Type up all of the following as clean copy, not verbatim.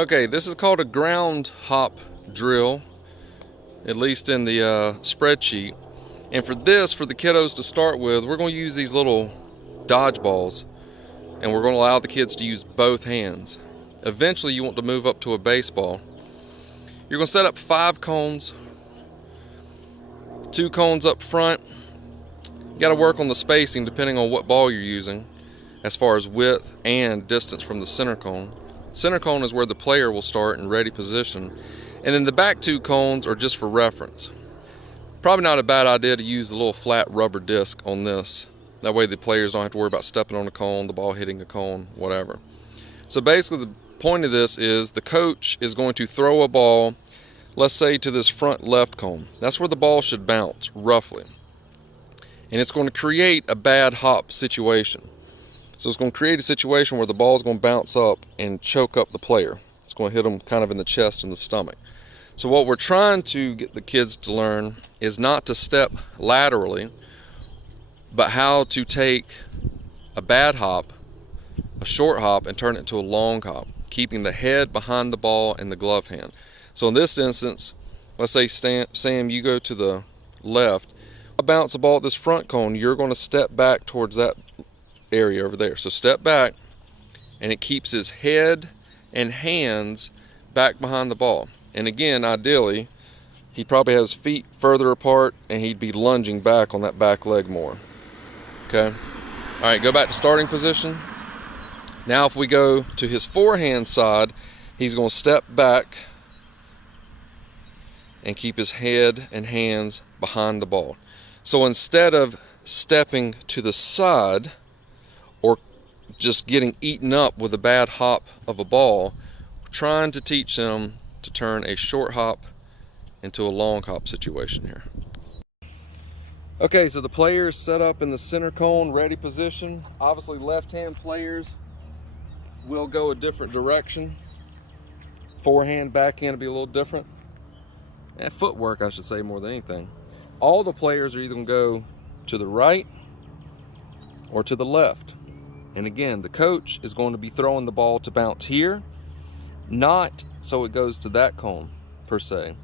Okay, this is called a ground hop drill, at least in the spreadsheet. And for this, for the kiddos to start with, we're going to use these little dodgeballs, and we're going to allow the kids to use both hands. Eventually, you want to move up to a baseball. You're going to set up 5 cones, 2 cones up front. You got to work on the spacing depending on what ball you're using, as far as width and distance from the center cone. Center cone is where the player will start in ready position, and then the back 2 cones are just for reference. Probably not a bad idea to use the little flat rubber disc on this. That way the players don't have to worry about stepping on a cone, the ball hitting a cone, whatever. So basically the point of this is the coach is going to throw a ball, let's say to this front left cone. That's where the ball should bounce, roughly. And it's going to create a bad hop situation. So it's going to create a situation where the ball is going to bounce up and choke up the player. It's going to hit them kind of in the chest and the stomach. So what we're trying to get the kids to learn is not to step laterally, but how to take a bad hop, a short hop, and turn it into a long hop, keeping the head behind the ball and the glove hand. So in this instance, let's say Sam, you go to the left, bounce the ball at this front cone, you're going to step back towards that area over there. So step back, and it keeps his head and hands back behind the ball. And again, ideally, he probably has feet further apart, and he'd be lunging back on that back leg more. Okay? All right, go back to starting position. Now if we go to his forehand side, he's going to step back and keep his head and hands behind the ball. So instead of stepping to the side or just getting eaten up with a bad hop of a ball, we're trying to teach them to turn a short hop into a long hop situation here. Okay, so the player is set up in the center cone, ready position. Obviously left-hand players will go a different direction. Forehand, backhand will be a little different. And footwork, I should say, more than anything. All the players are either going to go to the right or to the left. And again, the coach is going to be throwing the ball to bounce here, not so it goes to that cone per se,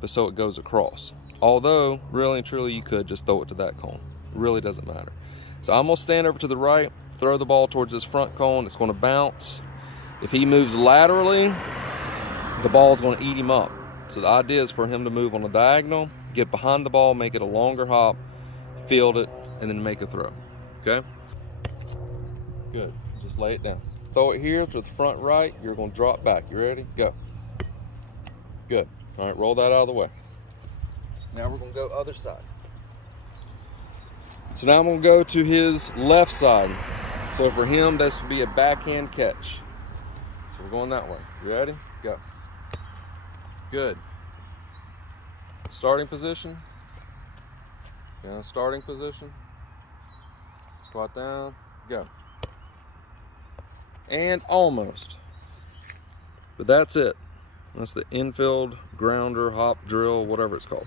but so it goes across. Although, really and truly, you could just throw it to that cone. It really doesn't matter. So I'm going to stand over to the right, throw the ball towards this front cone. It's going to bounce. If he moves laterally, the ball is going to eat him up. So the idea is for him to move on a diagonal, get behind the ball, make it a longer hop, field it, and then make a throw. Okay? Good. Just lay it down. Throw it here to the front right. You're going to drop back. You ready? Go. Good. All right, roll that out of the way. Now we're going to go other side. So now I'm going to go to his left side. So for him, this would be a backhand catch. So we're going that way. You ready? Go. Good. Starting position. Yeah, starting position. Squat down. Go. And almost. But that's it. That's the infield, grounder, hop, drill, whatever it's called.